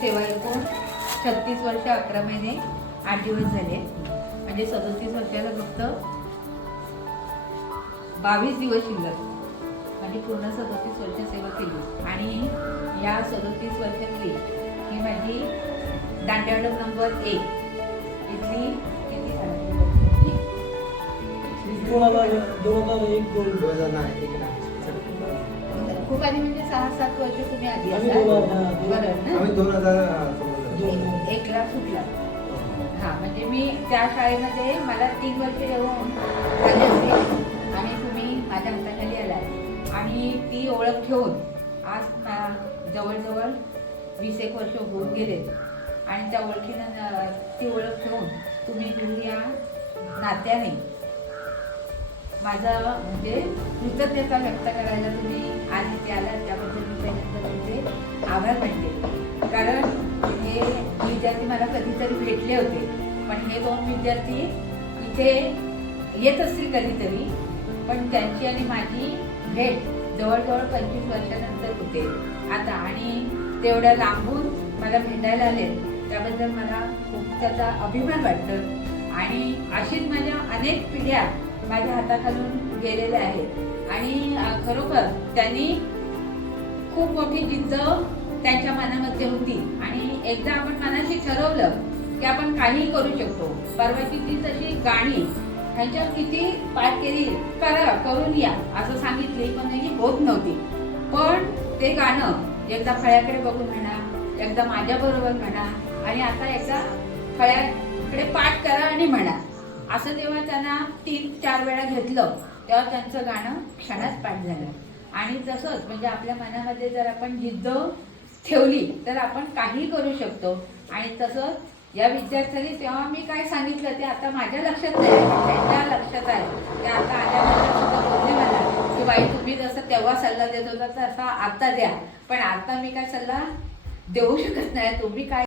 सेवा एकूण 36 वर्ष 11 महिने 8 दिवस झाले. म्हणजे 37 वर्षाला फक्त 22 दिवस शिल्लक, म्हणजे पूर्ण 37 वर्ष सेवा केली. आणि या 37 वर्षातली ही माझी दांडेवाडा नंबर 1 इथली किती झाली? 2001 खूप आधी, म्हणजे 6-7 वर्ष तुम्ही आधी असाल. बरोबर ना? 1 ला सुटला. हा, म्हणजे मी त्या शाळेमध्ये मला 3 वर्ष येऊन झाले असते आणि तुम्ही माझ्या हाताखाली आलात. आणि ती ओळख ठेवून आज जवळजवळ 20 वर्ष होऊन गेले. आणि त्या ओळखीनं ती ओळख ठेवून तुम्ही या नात्याने माझा म्हणजे कृतज्ञता व्यक्त करायला तुम्ही आज इथे आलात, त्याबद्दल मी त्यानंतर तुमचे आभार मानते. कारण हे विद्यार्थी मला कधीतरी भेटले होते, पण हे 2 विद्यार्थी इथे येत असतील कधीतरी, पण त्यांची आणि माझी भेट जवळजवळ 25 वर्षानंतर होते आता. आणि तेवढ्या लांबून मला भेटायला आले, त्याबद्दल मला खूप त्याचा अभिमान वाटतो. आणि अशीच माझ्या अनेक पिढ्या माझ्या हाताखालून गेलेल्या आहेत. आणि खरोखर त्यांनी खूप मोठी जिद्द त्यांच्या मनामध्ये होती. आणि एकदा आपण मनाशी ठरवलं की आपण काहीही करू शकतो. परवाची ती तशी गाणी ह्यांच्यावर किती पाठ केली, करून या असं सांगितले, पण ही होत नव्हती. पण ते गाणं एकदा फळ्याकडे बघून म्हणा, एकदा माझ्याबरोबर म्हणा, आणि आता एकदा फळ्याकडे पाठ करा आणि म्हणा, असं जेव्हा त्यांना 3-4 वेळा घेतलं तेव्हा त्यांचं गाणं क्षणात पाठ झालं. आणि तसंच म्हणजे आपल्या मनामध्ये जर आपण जिद्द ठेवली तर आपण काही करू शकतो. आणि तसंच या विद्यार्थ्यांनी तेव्हा मी काय सांगितलं ते आता माझ्या लक्षात नाही, त्यांच्या लक्षात आहे. ते आता आल्यानंतर सुद्धा बोलले मला की बाई तुम्ही जसं तेव्हा सल्ला देत होता तसा आता द्या, पण आता मी काय सल्ला देऊ शकत नाही, तुम्ही काय